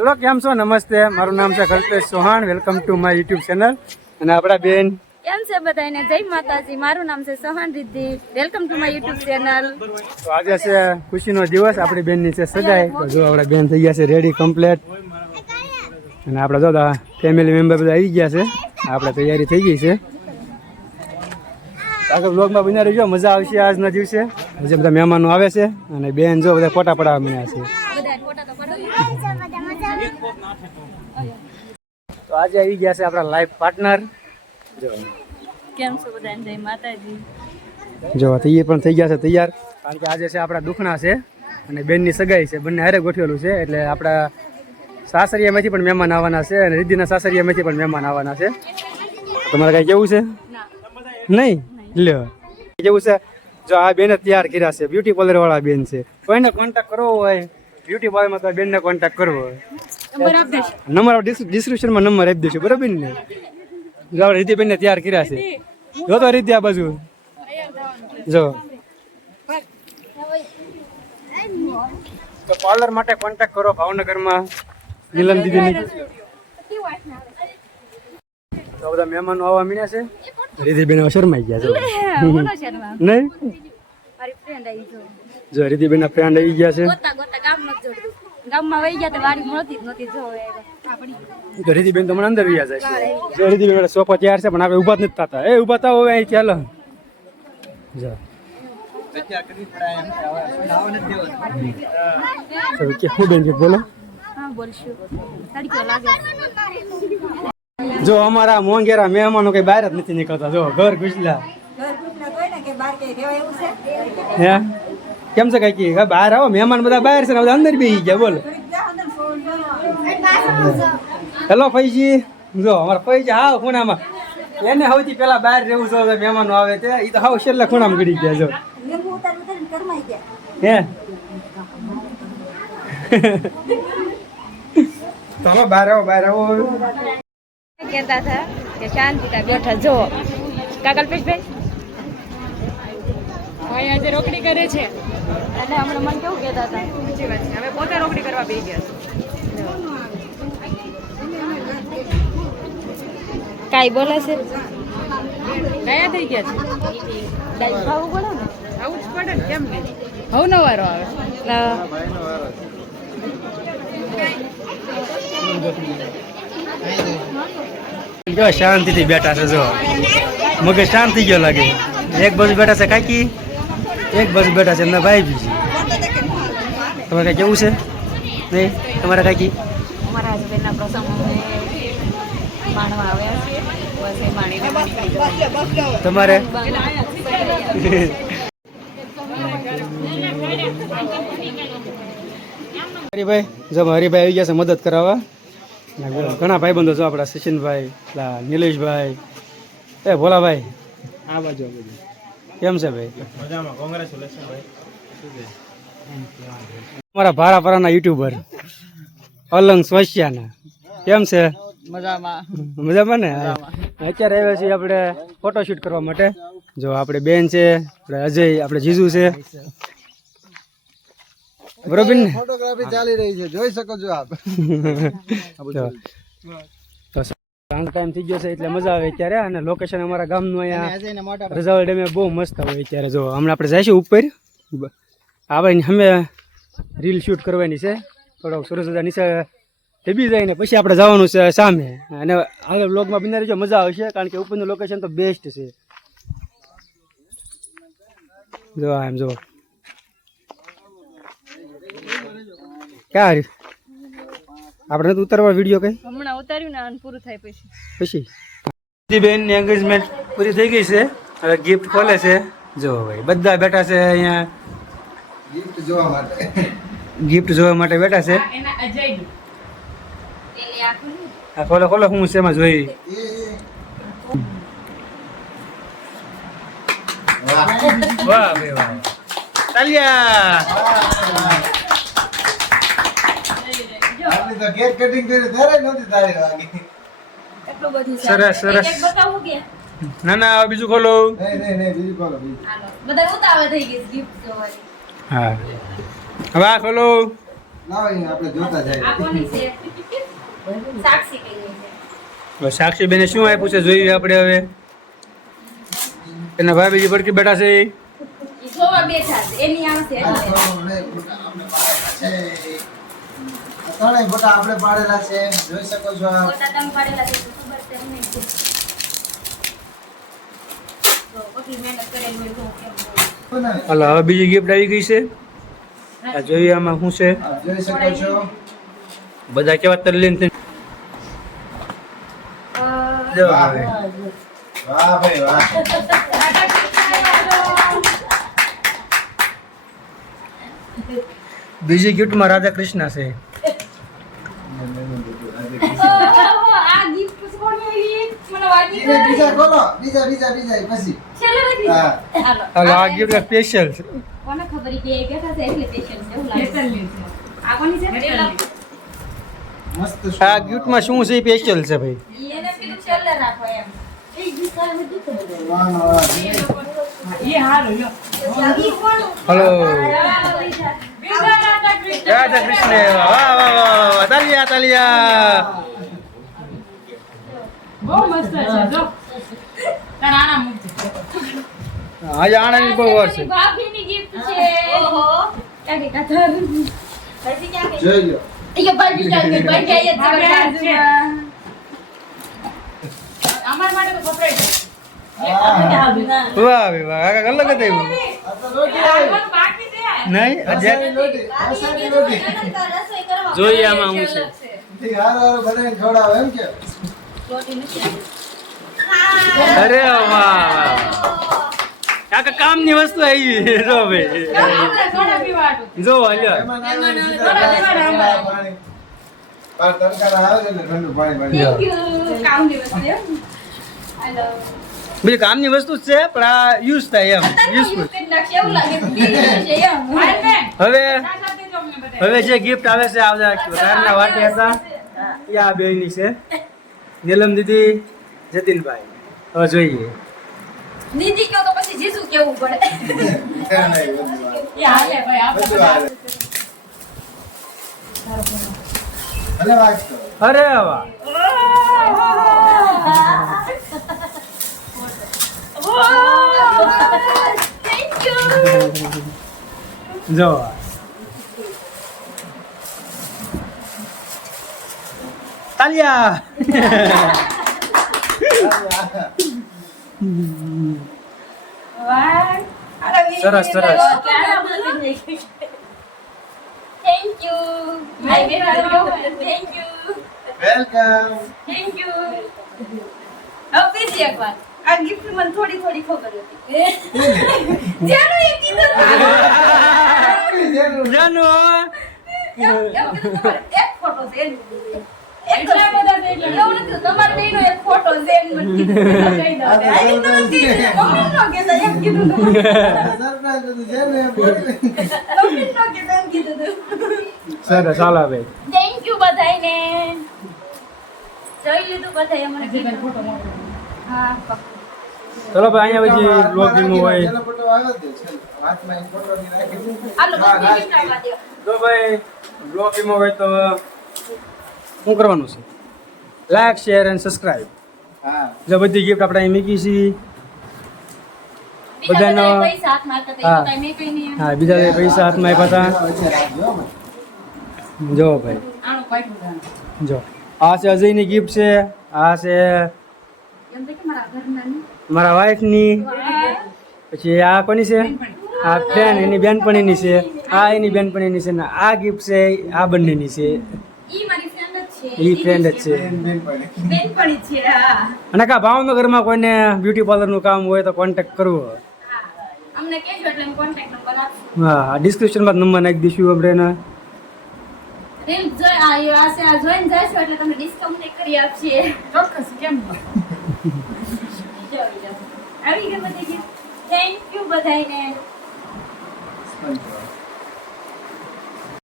Hello, કેમ છો? નમસ્તે, મારું નામ છે Kalpesh Chauhan. Welcome to my YouTube channel. અને આપણા બેન કેમ છે બધાને? જય માતાજી. મારું નામ છે Chauhan Riddhi. Welcome to my YouTube channel. તો આજે છે ખુશીનો દિવસ. આપણી બેનની છે સગાઈ. તો જો આપણા બેન થઈ ગયા છે રેડી કમ્પ્લેટ. અને આપણે જો ફેમિલી મેમ્બર બધા આવી ગયા છે. આપણે તૈયારી થઈ ગઈ છે. આગળ બ્લોગમાં બના રહીજો, મજા આવશે આજના દિવસે. જે બધા મહેમાનો આવે છે અને બેન જો બધા ફોટા પડાવવા મળ્યા છે. તો આજે આવી ગયા છે આપણા લાઈફ પાર્ટનર. કેમ છો બધાને? જય માતાજી. જો એ પણ થઈ ગયા છે તૈયાર. કારણ કે આજે છે આપણા દુખણા છે અને બેનની સગાઈ છે. બંને હારે ગોઠવેલું છે. એટલે આપણા સાસરિયામાંથી પણ મહેમાન આવવાના છે અને રિદ્ધિના સાસરિયામાંથી પણ મહેમાન આવવાના છે. તમારે કઈ કેવું છે? નહીં લ્યો કેવું છે? જો આ બેન તૈયાર કર્યા છે. બ્યુટી પાર્લર વાળા બેન છે. કોઈને કોન્ટેક્ટ કરવો હોય બ્યુટી પાર્લરમાં તો બેનને કોન્ટેક્ટ કરવો હોય, નંબર ડિસ્ક્રિપ્શનમાં નંબર આપી દઈશું, બરાબર ને? જો રીતિ બેનને તૈયાર કર્યા છે. જો તો રીતિ આ બાજુ જો. તો પાર્લર માટે કોન્ટેક્ટ કરો ભાવનગરમાં નીલમ દીદીની. તો બધા મહેમાનો આવવા મળ્યા છે. રીતિબેન શરમાઈ ગયા છે. નહીં જો રીતિબેન ના ફ્રેન્ડ આવી ગયા છે. ગામમાં વહી ગયા તો વાડી મળતી જ નહોતી. તો રીતિબેન તો મને અંદર વ્યા જાય છે. જો રીતિબેન સોફા તૈયાર છે પણ આપણે ઊભા જ નથી થતા. એ ઊભા થાવ હવે અહીં ચાલો. જો શું બેન છે બોલો? જો અમારા મોંઘેરા મહેમાનો કઈ બહાર જ નથી નીકળતા. જો ઘર ઘુસલા. હે કેમ છે કઈ બહાર આવો? મહેમાન બધા બહાર છે ને બધા અંદર બેસી ગયા. બોલો હેલો ફઈજી. જો અમારા ફઈજી હાવ ખૂણામાં. એને સૌથી પેલા બહાર રહેવું છે. મહેમાનો આવે તે એ તો હાવ છેલ્લા ખૂણામાં ગળી ગયા. જો હે ચાલો બહાર આવો, બહાર આવો. કહેતા હતા કે શાંતિતા બેઠા જો કાકલ્પેશભાઈ અહીંયા આજે રોકડી કરે છે. અને હમણાં મને કેવું કહેતા હતા? સાચી વાત છે. હવે પોતે રોકડી કરવા બેસી ગયા છે. કાંઈ બોલે છે? કયા થઈ ગયા છે? કાંઈ ખાવું પડે ને? ખાવું જ પડે ને, કેમ નહીં? હવે નો વારો આવે. જો શાંતિથી બેઠા છે. જો મગજ શાંત થઈ ગયો લાગે. એક બાજુ બેઠા છે કાકી, એક બાજુ બેઠા છે એમના ભાઈ બી. તમારે કઈ કેવું છે? નહીં તમારા કાકી? અમારા હસબેન્ડના પ્રસંગમાં માણવા આવ્યા છે. બસ એ માણીને તમારે હરિભાઈ જો હરિભાઈ આવી ગયા છે મદદ કરાવવા. ઘણા ભાઈ બંધો છો આપણા. સચિનભાઈ, નિલેશભાઈ, એ ભોલાભાઈ આ બાજુ. કેમ છે ભાઈ? મજામાં. કોંગ્રેચ્યુલેશન ભાઈ. અમારા ભારાપરાના યુટ્યુબર અલંગ સ્વસ્યાના. કેમ છે? મજામાં. મજામાં ને? અત્યારે આવ્યા છીએ આપણે ફોટોશૂટ કરવા માટે. જો આપણે બેન છે, આપણે અજય, આપણે જીજુ છે, બરોબર ને? ફોટોગ્રાફી ચાલી રહી છે, જોઈ શકો છો આપ. સાંજ ટાઈમ થઈ ગયો છે એટલે મજા આવે અત્યારે. અને લોકેશન અમારા ગામનું અહીંયા રજાવળ ડેમે બહુ મસ્ત હોય અત્યારે. જો હમણાં આપણે જઈશું ઉપર. આપણે અમે રીલ શૂટ કરવાની છે. થોડોક સરસ મજા નીચે ડબી જાય ને પછી આપણે જવાનું છે સામે. અને આગળ બ્લોગમાં બિના રહેજો, મજા આવશે. કારણ કે ઉપરનું લોકેશન તો બેસ્ટ છે. જો એમ જો ક્યાં આપણે નથી ઉતારવા વિડીયો કઈ? હમણાં ઉતાર્યું ને પૂરું થાય પછી. બેનની એન્ગેજમેન્ટ પૂરી થઈ ગઈ છે. હવે ગિફ્ટ ખોલે છે. જો ભાઈ બધા બેઠા છે અહીંયા ગિફ્ટ જોવા માટે બેઠા છે. હા ખોલો ખોલો. હું છે એમાં જોઈ. વાહ ભાઈ વાહ. તાલિયા. કેક કટિંગ કરી ત્યારે નહોતી તાળી વાગી. સરસ સરસ. ના ના બીજું ખોલો. નહીં બીજું ખોલો. બધા ઉતાવળ થઈ ગઈ ગિફ્ટ જોવાની. હા હવે આ ખોલો. લાવો અહીંયા આપણે જોતા જઈએ. આ કોની છે સાક્ષી કઈ છે હવે સાક્ષી બેને શું આપ્યું છે જોઈએ આપણે હવે. એના ભાભીજી પડકી બેઠા છે. ઈ જોવા બેઠા છે એની આવશે આ એટલે તો નહીં, ફોટા આપણે પાડેલા છે. આ ત્રણેય ફોટા આપણે પાડેલા છે, જોઈ શકો છો આપ. ફોટા તમે પાડેલા છે તો ખબર છે એમને તો કેટલી મહેનત કરેલી હોય તો કેમ હોય. બનાવી. હાલો હવે બીજી ગિફ્ટ આવી ગઈ છે. આ જોઈએ આમાં શું છે. આપ જોઈ શકો છો. બધા કેવા તલ્લીન થઈને જો વાહ હવે. વાહ ભાઈ વાહ. બીજી ગિફ્ટમાં રાધા કૃષ્ણ છે. આ ગિફ્ટ કોણ આવી મને વાગી બીજા બીજા બોલો, બીજા બીજા બીજા પછી. છેલ્લે રાખી હા. હાલો હાલો આ ગિફ્ટ સ્પેશિયલ છે. કોને ખબર ઈ બે બેઠા છે એટલે પેશન્ટ છે એવું લાગે આ કોની છે મસ્ત આ ગિફ્ટમાં શું છે સ્પેશિયલ છે ભાઈ. ઈ એને પેલું છેલ્લે રાખો એમ એ ગીતા નથી ખબર વાહ વાહ. ઈ કોણ હાલો રાધા રાધા કૃષ્ણ વાહ વાહ વાહ વાહ તાલિયા તાલિયા. બહુ મસ્ત છે જો તારા મુક્ત આજે આનંદ બહુ વાર છે. ભાભીની ગિફ્ટ છે ઓહો કાકે કાથર ભાભી ક્યાં ગઈ જોઈ લો. એ ભાભી ક્યાં ગઈ ભાઈ આયે છે અમાર માટે તો કપડાઈ છે હા. વાહ ભાઈ વાહ કાકા અલગ જ આવ્યું. આ તો રોટી આવી. બાકી છે નહીં આસાની રોટી, આસાની રોટી. રસોઈ કરવા જોઈએ આમાં શું છે. ઠીક, હારું હારું બનાવીને ખવડાવો એમ કે. રોટી નથી અરે વાહ કાકા કામની વસ્તુ આવી જો ભાઈ આપણે સોડા પીવાનું જો હાલ્યો. મહેમાન આવે ને સીધા ગ્લાસ ઠંડા પાણી. બાર તડકાના આવે છે એટલે ઠંડુ પાણી પાણી. થેન્ક યુ કામ દિવસ છે હેલો બીજી કામની વસ્તુ જ છે પણ આ યુઝ થાય એમ યુઝફુલ. એવું લાગે છે એમ હવે હવે જે ગિફ્ટ આવે છે આ તારના વાટે હતા એ આ બેની છે. નીલમ દીદી જતીનભાઈ હવે જોઈએ. દીદી કયો તો પછી જીસુ કેવું પડે ત્યાં નહીં, બધું આવે. એ હાલે ભાઈ બધું આવે. ભલે વાંચતો. અરે વાહ થેન્ક યુ જો તાલિયા. સરસ, સરસ. Thank you thank you welcome. Thank you હવે બીજી એક વાત આ ગિફ્ટ મને થોડી થોડી ખબર હતી જાનો એ કીધું જાનો એક ફોટો છે એટલા બધા છે એટલે એવું નથી તમારે બેનો એક ફોટો છે એમ મને કીધું કહી દો આઈ તો નથી મમ્મી નો કે એમ કીધું સરપ્રાઈઝ બધું છે ને એમ બોલી. મમ્મી નો કે એમ કીધું સરસ ચાલો ભાઈ. થેન્ક યુ બધાયને જોઈ લીધું બધાય અમને ફોટો હા ચલો ભાઈ અહીંયા પછી બ્લોગ ગીમો હોય પેલો ફોટો આવ્યો જ છે. હાથમાં એક ફોટો ની રાખી. આલો બધી ગિફ્ટ આપવા દો તો ભાઈ બ્લોગ ગીમો હોય તો શું કરવાનું છે લાઈક શેર અને સબસ્ક્રાઇબ. હા. જો બધી ગિફ્ટ આપણે અહીં મૂકી છીએ. બીજા બધાનો- બધાય પૈસા હાથમાં હતા હા. તો કાઈ મેં કઈ નહીં હા બીજા બે પૈસા હાથમાં આપ્યા વચ્ચે રાખજો હો. હતા. જો ભાઈ આનું પાટું જો આ છે અજયની ગિફ્ટ છે. આ છે એમ તો કે મારા ઘરના ની મારા વાઈફની. પછી આ કોની છે આ ફ્રેન્ડ એની બેનપણીની છે. આ એની બેનપણીની છે ને આ ગિફ્ટ છે આ બંનેની છે. ઈ મારી ફ્રેન્ડ જ છે ઈ ફ્રેન્ડ જ છે. બેનપણી. બેનપણી છે હા અને કા ભાવનગરમાં કોઈને બ્યુટી પાર્લરનું કામ હોય તો કોન્ટેક્ટ કરવો. હા. અમને કહેજો એટલે અમે કોન્ટેક્ટ નંબર આપશું હા ડિસ્ક્રિપ્શનમાં નંબર નાખી દઈશું આપણે એના. રીલ જોઈ આ જોઈન જશો એટલે તમને ડિસ્કાઉન્ટ કરી આપશે ચોક્કસ કેમ આવી ગઈ બધી થેન્ક યુ બધાયને સ્પંજ.